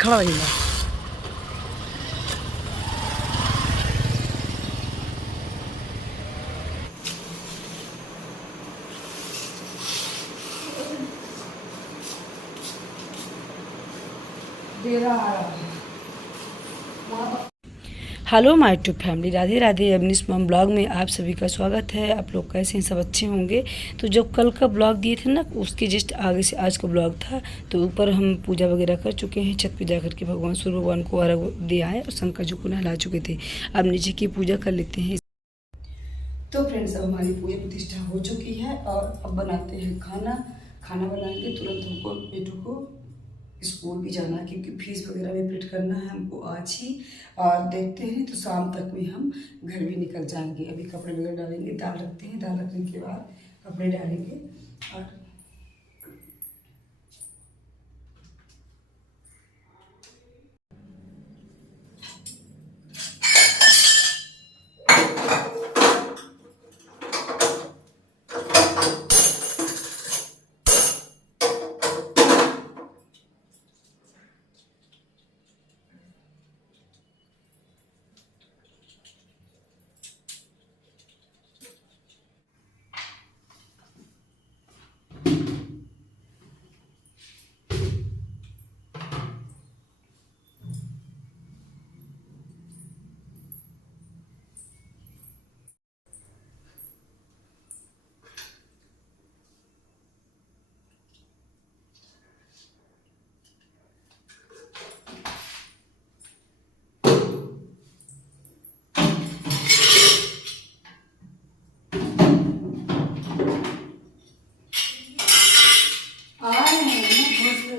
खड़ा रही hello my to family, Radhe Radhe. Avnish mom blog में आप सभी का स्वागत है। आप लोग कैसे हैं? सब अच्छे होंगे। तो जो कल का ब्लॉग दिए थे ना, उसके जस्ट आगे से आज का ब्लॉग था। तो ऊपर हम पूजा वगैरह कर चुके हैं, छत पे जाकर के भगवान सूर्य भगवान को अर्घ दिया है और शंकर जी को नहला चुके थे। अब नीचे की पूजा कर लेते हैं। तो फ्रेंड्स, अब हमारी पूजा प्रतिष्ठा हो चुकी है और अब बनाते हैं खाना। खाना बनाएंगे तुरंत। हमको बेटू को स्कूल भी जाना है क्योंकि फीस वगैरह भी पेड करना है हमको आज ही। और देखते हैं तो शाम तक में हम घर भी निकल जाएंगे। अभी कपड़े वगैरह डालेंगे, दाल रखते हैं, दाल रखने के बाद कपड़े डालेंगे। और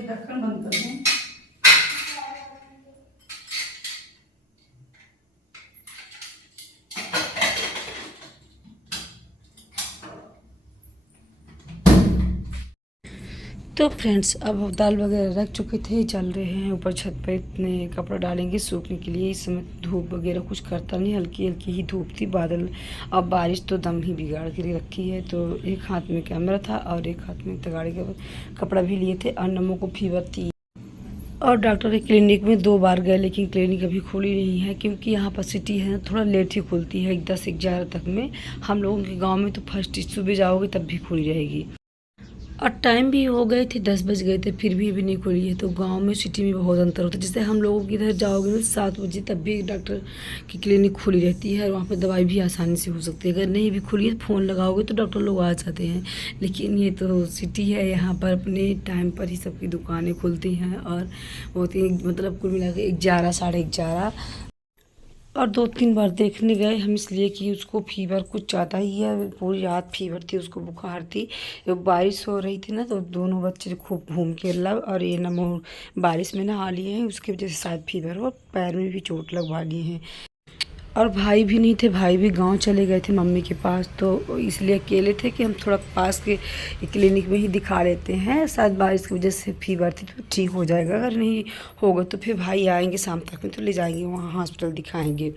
ढक्कन बंद कर दें। तो फ्रेंड्स, अब दाल वगैरह रख चुके थे, चल रहे हैं ऊपर छत पे। इतने कपड़ा डालेंगे सूखने के लिए। इस समय धूप वगैरह कुछ करता नहीं, हल्की हल्की ही धूप थी, बादल। अब बारिश तो दम ही बिगाड़ के रखी है। तो एक हाथ में कैमरा था और एक हाथ में तगाड़ी का कपड़ा भी लिए थे। और नमो को फीवर थी और डॉक्टर के क्लिनिक में 2 बार गए, लेकिन क्लिनिक अभी खुली नहीं है क्योंकि यहाँ पर सिटी है, थोड़ा लेट ही खुलती है, 10-11 तक में। हम लोगों के गाँव में तो फर्स्ट सुबह जाओगे तब भी खुली रहेगी। और टाइम भी हो गए थे, 10 बज गए थे, फिर भी अभी नहीं खुली है। तो गांव में सिटी में बहुत अंतर होता है। जैसे हम लोगों की इधर जाओगे ना 7 बजे, तब भी डॉक्टर की क्लिनिक खुली रहती है और वहाँ पर दवाई भी आसानी से हो सकती है। अगर नहीं भी खुली है, फ़ोन लगाओगे तो डॉक्टर लोग आ जाते हैं। लेकिन ये तो सिटी है, यहाँ पर अपने टाइम पर ही सबकी दुकानें खुलती हैं। और बहुत ही मतलब कुल मिला के 11, 11:30। और 2-3 बार देखने गए हम, इसलिए कि उसको फीवर कुछ ज़्यादा ही है, पूरी रात फीवर थी, उसको बुखार थी। बारिश हो रही थी ना, तो दोनों बच्चे खूब घूम के लब और ये नमो बारिश में नहा लिए हैं, उसकी वजह से शायद फीवर हो, पैर में भी चोट लगवा लिए हैं। और भाई भी नहीं थे, भाई भी गांव चले गए थे मम्मी के पास। तो इसलिए अकेले थे कि हम थोड़ा पास के क्लिनिक में ही दिखा लेते हैं। शायद बारिश की वजह से फीवर थी तो ठीक हो जाएगा, अगर नहीं होगा तो फिर भाई आएंगे शाम तक में, तो ले जाएंगे वहाँ हॉस्पिटल दिखाएंगे।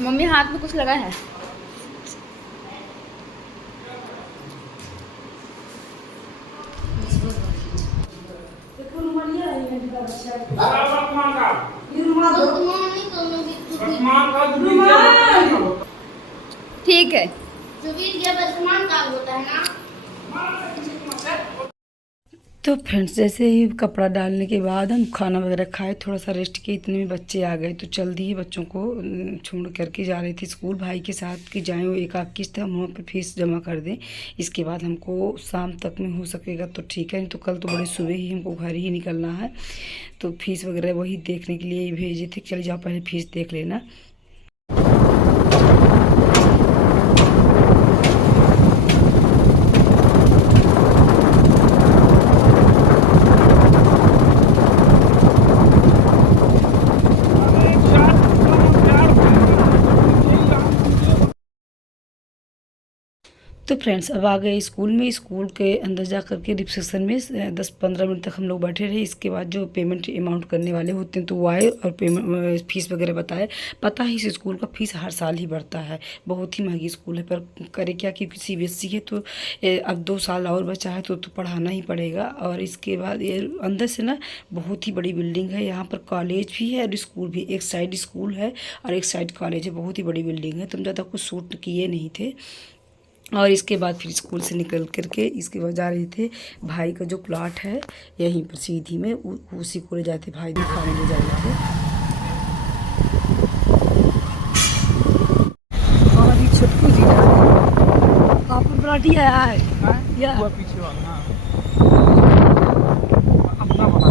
मम्मी हाथ में कुछ लगा है। ठीक है। तो फ्रेंड्स, जैसे ही कपड़ा डालने के बाद हम खाना वगैरह खाए, थोड़ा सा रेस्ट किए, इतने में बच्चे आ गए। तो जल्दी ही बच्चों को छोड़ करके जा रही थी स्कूल भाई के साथ कि जाएँ, वो एक आध किस्त हम वहाँ पे फीस जमा कर दें। इसके बाद हमको शाम तक में हो सकेगा तो ठीक है, नहीं तो कल तो बड़े सुबह ही हमको घर ही निकलना है। तो फीस वगैरह वही देखने के लिए भेजे थे, चले जाओ पहले फीस देख लेना। तो फ्रेंड्स अब आ गए स्कूल में। स्कूल के अंदर जा कर के रिसेप्शन में 10-15 मिनट तक हम लोग बैठे रहे। इसके बाद जो पेमेंट अमाउंट करने वाले होते हैं तो वो आए और पेमेंट फीस वगैरह बताए। पता है इस स्कूल का फीस हर साल ही बढ़ता है, बहुत ही महंगी स्कूल है, पर करे क्या, क्योंकि CBSE है तो अब 2 साल और बचा है तो पढ़ाना ही पड़ेगा। और इसके बाद ये अंदर से ना बहुत ही बड़ी बिल्डिंग है, यहाँ पर कॉलेज भी है और स्कूल भी। एक साइड स्कूल है और एक साइड कॉलेज है, बहुत ही बड़ी बिल्डिंग है। तुम ज़्यादा कुछ शूट किए नहीं थे। और इसके बाद फिर स्कूल से निकल करके इसके बाद जा रहे थे भाई का जो प्लॉट है यहीं पर सीधी में, उसी को ले जाते भाई दिखाने ले जा रहे थे। और अभी छोटू जी आपका प्लॉट ही आया है या पीछे वाला अपना बना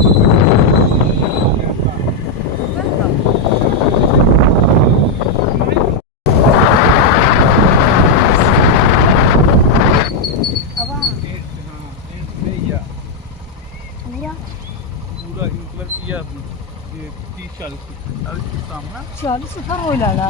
पूरा मतलब किया 30-40 सामना 40 हो लगा।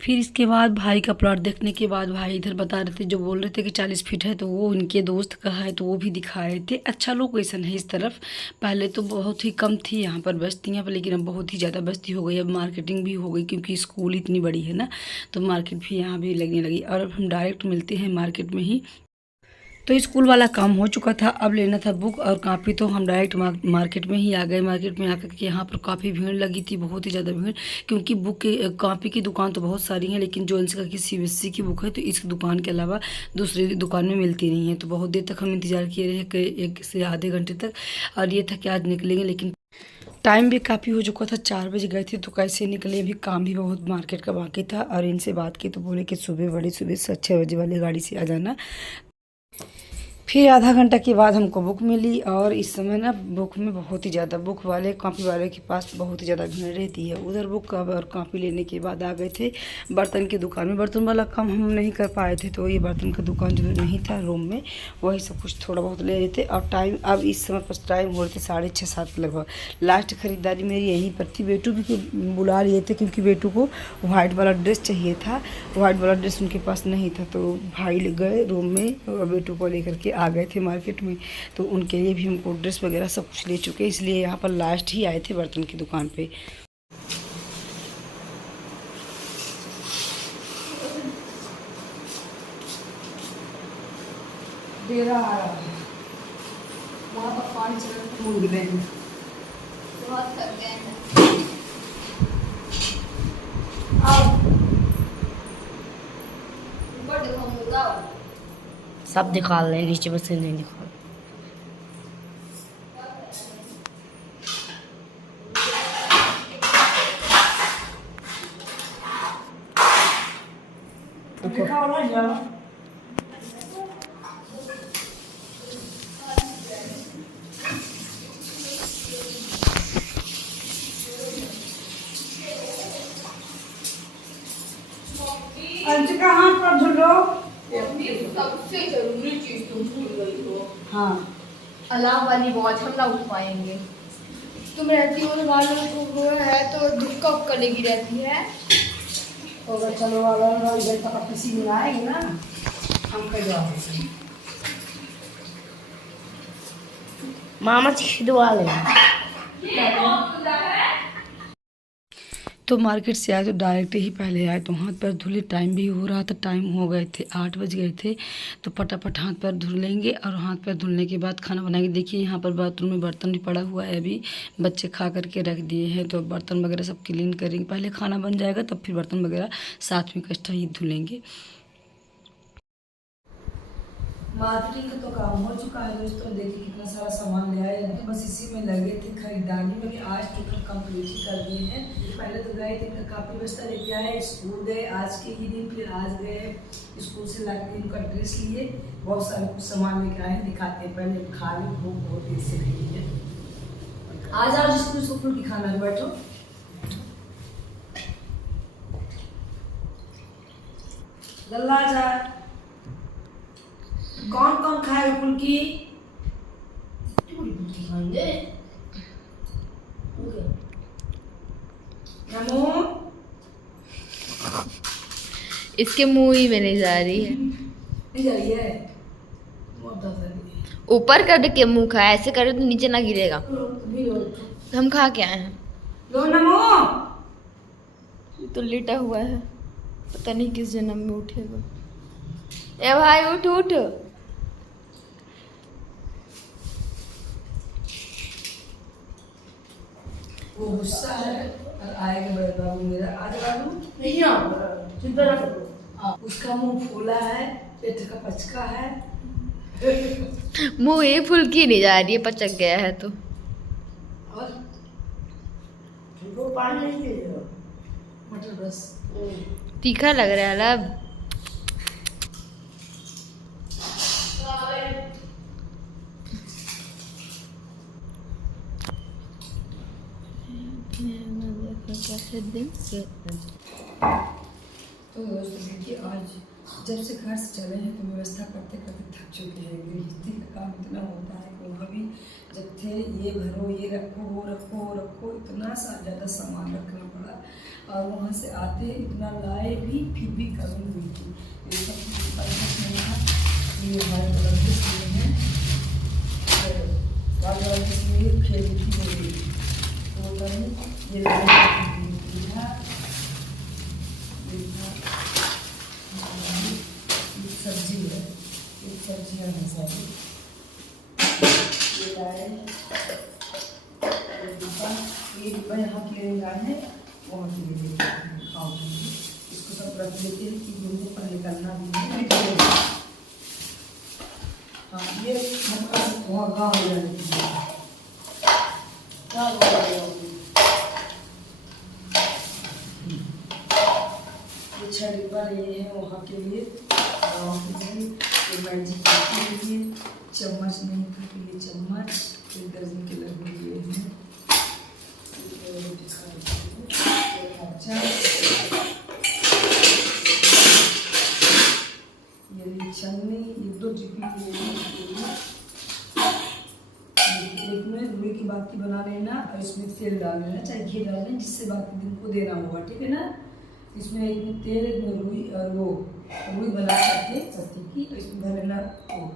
फिर इसके बाद भाई का प्लॉट देखने के बाद भाई इधर बता रहे थे, जो बोल रहे थे कि 40 फीट है तो वो उनके दोस्त का है तो वो भी दिखाए थे। अच्छा लोकेशन है इस तरफ, पहले तो बहुत ही कम थी यहाँ पर बस्तियाँ पर, लेकिन अब बहुत ही ज़्यादा बस्ती हो गई। अब मार्केटिंग भी हो गई क्योंकि स्कूल इतनी बड़ी है ना, तो मार्केट भी यहाँ भी लगने लगी। और अब हम डायरेक्ट मिलते हैं मार्केट में ही। तो स्कूल वाला काम हो चुका था, अब लेना था बुक और कॉपी, तो हम डायरेक्ट मार्केट में ही आ गए। मार्केट में आकर के यहाँ पर काफ़ी भीड़ लगी थी, बहुत ही ज़्यादा भीड़, क्योंकि बुक की कॉपी की दुकान तो बहुत सारी हैं, लेकिन जो इनका की CBSE की बुक है तो इस दुकान के अलावा दूसरी दुकान में मिलती नहीं है। तो बहुत देर तक हम इंतज़ार किए रहे, कि 1 से आधे घंटे तक, और ये था कि आज निकलेंगे, लेकिन टाइम भी काफ़ी हो चुका था, 4 बजे गए थे तो कैसे निकले। अभी काम भी बहुत मार्केट का बाकी था। और इनसे बात की तो बोले कि सुबह बड़ी सुबह 6 बजे वाली गाड़ी से आ जाना। फिर आधा घंटा के बाद हमको बुक मिली। और इस समय ना बुक में बहुत ही ज़्यादा, बुक वाले कॉपी वाले के पास बहुत ही ज़्यादा भीड़ रहती है। उधर बुक और कॉपी लेने के बाद आ गए थे बर्तन की दुकान में। बर्तन वाला काम हम नहीं कर पाए थे, तो ये बर्तन का दुकान जो नहीं था रूम में, वही सब कुछ थोड़ा बहुत ले रहे थे। और टाइम अब इस समय पर टाइम हो रहे थे 6:30-7 लगभग। लास्ट खरीदारी मेरी यहीं पर थी। बेटू भी बुला लिए थे क्योंकि बेटू को वाइट वाला ड्रेस चाहिए था, वाइट वाला ड्रेस उनके पास नहीं था, तो भाई ले गए रूम में और बेटू को लेकर के आ गए थे मार्केट में। तो उनके लिए भी हमको ड्रेस वगैरह सब कुछ ले चुके, इसलिए यहाँ पर लास्ट ही आए थे बर्तन की दुकान पे। डेरा आ रहा है वहाँ पर 5 मूंग देंगे, बहुत थक गए हैं। आओ ऊपर देखो मुर्गा सब निकाल रहे, नीचे बस नहीं निकाल। अंशिका हाथ पर धुलो। सबसे जरूरी चीज तुम भूल गई हो। हाँ, अलार्म वाली वॉच हम ना उठ पाएंगे। तुम रहती हो वालों को है तो धुक्का उक्का लगी रहती है। तो अगर चलो अगर इधर तक किसी में आएंगे ना, हम कर जाओगे मामा खिदवा लें। तो मार्केट से आए तो डायरेक्ट ही पहले आए तो हाथ पैर धुले। टाइम भी हो रहा था, टाइम हो गए थे 8 बज गए थे, तो फटाफट हाथ पैर धुल लेंगे। और हाथ पैर धुलने के बाद खाना बनाएंगे। देखिए यहाँ पर बाथरूम में बर्तन भी पड़ा हुआ है, अभी बच्चे खा करके रख दिए हैं, तो बर्तन वगैरह सब क्लीन करेंगे। पहले खाना बन जाएगा तब फिर बर्तन वगैरह साथ में इकट्ठा ही धुलेंगे। मार्केटिंग का तो काम हो चुका है दोस्तों। देखिए कितना सारा सामान ले आए हैं, बस इसी में लगे थे खरीदारी में। आज टोटल कंप्लीट ही कर दिए हैं। पहले तो गए थे काफ़ी बस्ता लेके आए, स्कूल गए आज के ही दिन, फिर आज गए स्कूल से लाके उनका ड्रेस लिए, बहुत सारे कुछ सामान लेके आए हैं। दिखाते हैं, पहले खा लें, भूख बहुत देर से रही है। आज आओ स्कूल की खाना है, बैठो। लल्ला जा, कौन कौन खाए फुल्की? खाएंगे नमो। इसके मुंह ही में नहीं जा रही है। नहीं जा रही है, बहुत ज्यादा रही है। ऊपर कर के मुंह खा, ऐसे करे तो नीचे ना गिरेगा। भी लो, हम खा के आए हैं। लो नमो। ये तो लेटा हुआ है, पता नहीं किस जन्म में उठेगा। ए भाई उठ उठ। वो गुस्सा है और आएगा बड़े बाबू मेरा। आज बाबू नहीं आऊंगा, चिंता ना करो। उसका मुंह फूला है, पेट का पचका है। मुंह ही फुल्की नहीं जा रही है, पचक गया है तो। और तुमको पानी नहीं चाहिए? मटर बस। तीखा लग रहा है लब। तो दोस्तों देखिए, आज जब से घर से चले हैं तो व्यवस्था करते करते थक चुके हैं। गृहस्थी का काम इतना होता है कि वहाँ भी जब थे ये भरो, ये रखो, वो रखो, वो रखो, इतना ज़्यादा सामान रखना पड़ा। और वहाँ से आते इतना लाए भी, फिर भी कमी हुई थी। ये सब ये हमारे बगल के लिए हैं, खेल की हो गई तो ये सब्जी है, एक सब्जियाँ हैं सारी। ये लाए, ये डिब्बा यहाँ के लिए लाए हैं, वहाँ के लिए लेके आए हैं खाओ के लिए। इसको सब रख लेते हैं कि घूमने पर निकलना भी है। हाँ, ये मतलब वहाँ गाँव में जाने के लिए। ये 6 डिब्बा लिए हैं वहाँ के लिए, गाँव के लिए। ये मैजिक के लिए चम्मच नहीं था, के लिए चम्मच 1 दर्जन के लगभग लिए हैं। ये छन्नी, ये 2 टिफिन लिए हैं। एक में रुई की बाती बना लेना और इसमें तेल डाल लेना, चाहे घी डाल लेना, जिससे बाकी दिन को देना होगा, ठीक है ना। इसमें एक में तेल, एक में रुई, और वो रुई बना करके सत्ती की, और इसमें भर लेना वो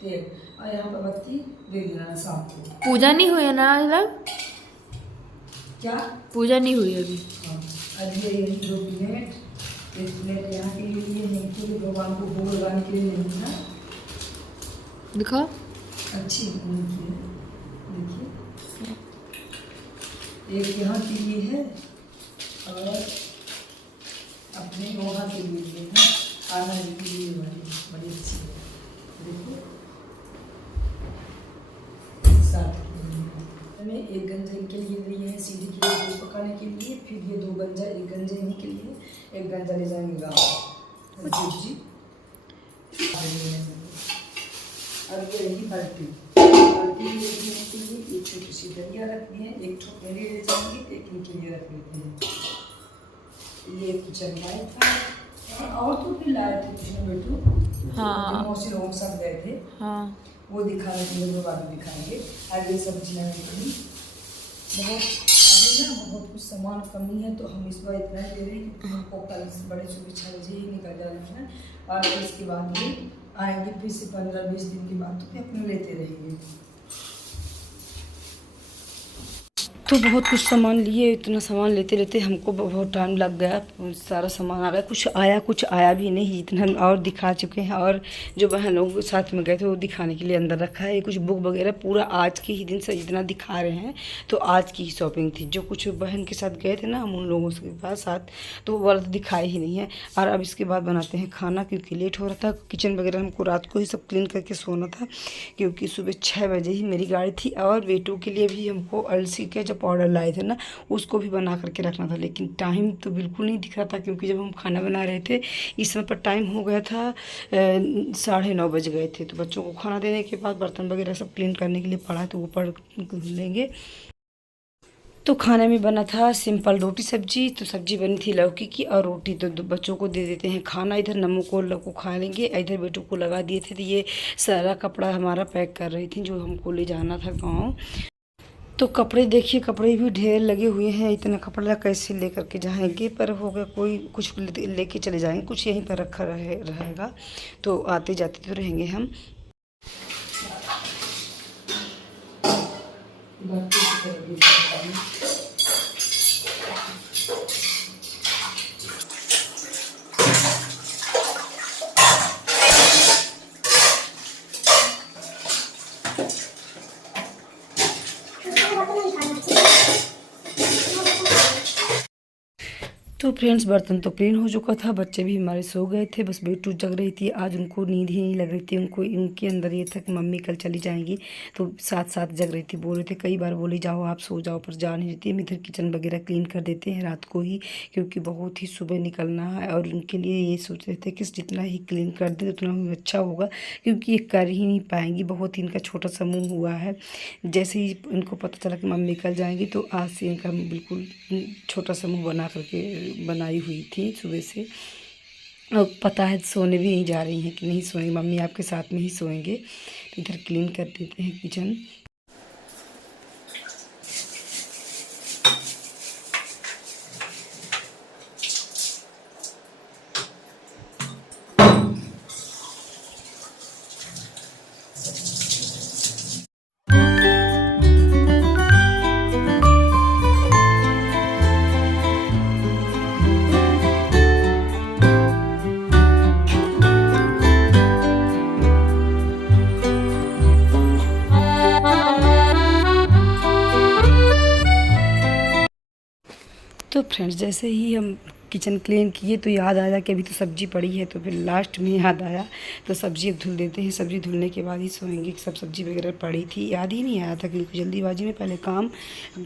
तेल, और यहाँ पर बत्ती दे देना शाम को। पूजा नहीं हुई है ना आज लब? क्या पूजा नहीं हुई अभी? हाँ, अब ये 2 प्लेट, 1 प्लेट यहाँ के लिए नहीं, क्योंकि भगवान को भोग लगाने के लिए नहीं ना। दिखाओ। अच्छी उनकी है, देखिए। एक यहाँ के लिए है और अपने वहाँ के लिए है, खाना के लिए वाली बड़ी अच्छी है, देखो। 7 में 1 गंजा इनके लिए लिए हैं, सीढ़ी के लिए दूध पकाने के लिए। फिर ये 2 गंजा, 1 गंजा इन्हीं के लिए, 1 गंजा ले जाएंगे गाँव जी। अब ये रही बाल्टी लेने के लिए। एक छोटी सी दरिया रख दी है, 1 ठोक मेरे ले जाएंगे, 1 इनके लिए रख लेते हैं। ये किचन लाइट था, और तो फिर लाए थे कृष्ण बेटू। हाँ, मौसी लोगों के साथ गए थे। हाँ, वो दिखाने के लिए, बाद में दिखाएंगे। आगे सब्जियाँ निकली बहुत, अभी ना बहुत कुछ सामान कमी है, तो हम इस बार इतना ही दे रहे हैं कि हमको कल से बड़े सुबह 6 बजे ही निकल जाना है। और फिर इसके बाद भी आएंगे, फिर से 15-20 दिन के बाद तो फिर अपने लेते रहेंगे। तो बहुत कुछ सामान लिए, इतना सामान लेते लेते हमको बहुत टाइम लग गया। सारा सामान आ गया, कुछ आया कुछ आया भी नहीं, इतना हम और दिखा चुके हैं। और जो बहन लोग साथ में गए थे वो दिखाने के लिए अंदर रखा है। कुछ बुक वगैरह पूरा आज के ही दिन से जितना दिखा रहे हैं, तो आज की ही शॉपिंग थी। जो कुछ बहन के साथ गए थे ना हम, उन लोगों के पास साथ, तो वो वाला तो दिखाई ही नहीं है। और अब इसके बाद बनाते हैं खाना, क्योंकि लेट हो रहा था। किचन वगैरह हमको रात को ही सब क्लीन करके सोना था, क्योंकि सुबह 6 बजे ही मेरी गाड़ी थी। और बेटू के लिए भी हमको अलसी के जो पाउडर लाए थे ना, उसको भी बना करके रखना था। लेकिन टाइम तो बिल्कुल नहीं दिख रहा था, क्योंकि जब हम खाना बना रहे थे इस समय पर टाइम हो गया था 9:30 बज गए थे। तो बच्चों को खाना देने के बाद बर्तन वगैरह सब क्लीन करने के लिए पड़ा, तो वो पढ़ लेंगे। तो खाने में बना था सिंपल रोटी सब्जी। तो सब्जी बनी थी लौकी की, और रोटी तो बच्चों को दे देते हैं खाना। इधर नमू को लौकी खा लेंगे, इधर बेटू को लगा दिए थे। तो ये सारा कपड़ा हमारा पैक कर रही थी, जो हमको ले जाना था गाँव। तो कपड़े देखिए, कपड़े भी ढेर लगे हुए हैं। इतना कपड़ा कैसे लेकर के जाएंगे, पर होगा कोई कुछ लेके चले जाएंगे, कुछ यहीं पर रखा रहेगा। तो आते जाते तो रहेंगे हम। तो फ्रेंड्स, बर्तन तो क्लीन हो चुका था, बच्चे भी हमारे सो गए थे, बस बेटू जग रही थी। आज उनको नींद ही नहीं लग रही थी, उनके अंदर ये था कि मम्मी कल चली जाएंगी, तो साथ साथ जग रही थी। बोल रहे थे, कई बार बोली जाओ आप सो जाओ, पर जा नहीं देती। हम इधर किचन वगैरह क्लीन कर देते हैं रात को ही, क्योंकि बहुत ही सुबह निकलना है। और उनके लिए ये सोच रहे थे कि जितना ही क्लीन कर दे उतना ही अच्छा होगा, क्योंकि ये कर ही नहीं पाएंगी। बहुत ही इनका छोटा सा मुँह हुआ है। जैसे ही इनको पता चला कि मम्मी कल जाएंगी, तो आज से इनका बिल्कुल छोटा सा मुँह बना करके बनाई हुई थी सुबह से। और पता है सोने भी नहीं जा रही हैं कि नहीं सोएंगे, मम्मी आपके साथ में ही सोएंगे। तो इधर क्लीन कर देते हैं किचन। तो फ्रेंड्स, जैसे ही हम किचन क्लीन किए तो याद आया कि अभी तो सब्ज़ी पड़ी है, तो फिर लास्ट में याद आया तो सब्ज़ी अब धुल देते हैं। सब्ज़ी धुलने के बाद ही सोएंगे। सब सब्ज़ी वगैरह पड़ी थी, याद ही नहीं आया था, क्योंकि जल्दीबाजी में पहले काम,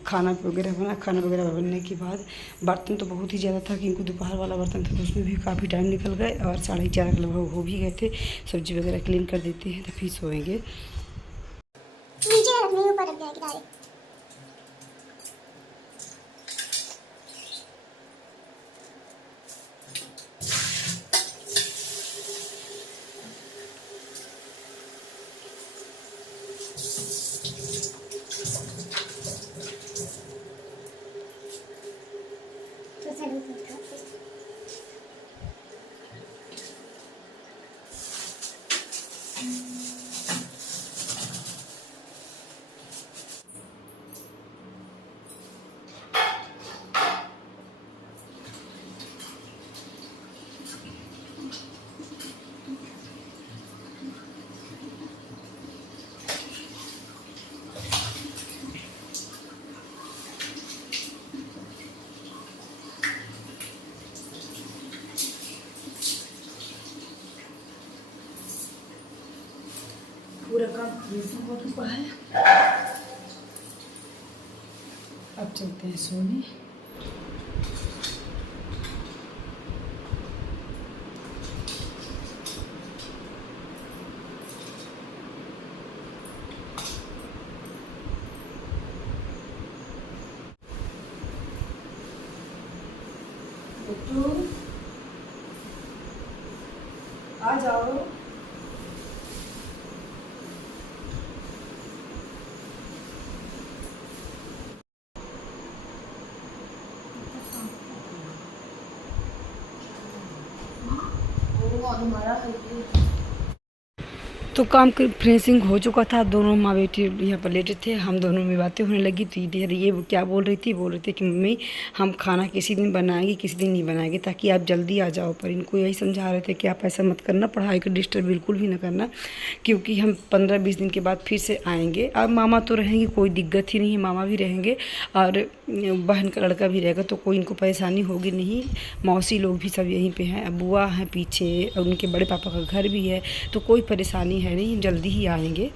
खाना वगैरह बनने के बाद बर्तन तो बहुत ही ज़्यादा था, क्योंकि दोपहर वाला बर्तन था, तो उसमें भी काफ़ी टाइम निकल गए और 4:30 लगभग हो भी गए थे। सब्ज़ी वगैरह क्लीन कर देते हैं तो फिर सोएंगे। पूरा काम फिनिशिंग हो चुका है। अब चलते हैं सोने। आ जाओ। तो काम की फिनिशिंग हो चुका था। दोनों माँ बेटी यहाँ पर लेटे थे, हम दोनों में बातें होने लगी। तो ये क्या बोल रही थी कि मम्मी हम खाना किसी दिन बनाएंगे, किसी दिन नहीं बनाएंगे, ताकि आप जल्दी आ जाओ। पर इनको यही समझा रहे थे कि आप ऐसा मत करना, पढ़ाई को डिस्टर्ब बिल्कुल भी ना करना, क्योंकि हम 15-20 दिन के बाद फिर से आएँगे। अब मामा तो रहेंगे, कोई दिक्कत ही नहीं है, मामा भी रहेंगे और बहन का लड़का भी रहेगा, तो कोई इनको परेशानी होगी नहीं। मौसी लोग भी सब यहीं पे हैं, बुआ हैं पीछे, और उनके बड़े पापा का घर भी है, तो कोई परेशानी है नहीं, जल्दी ही आएंगे।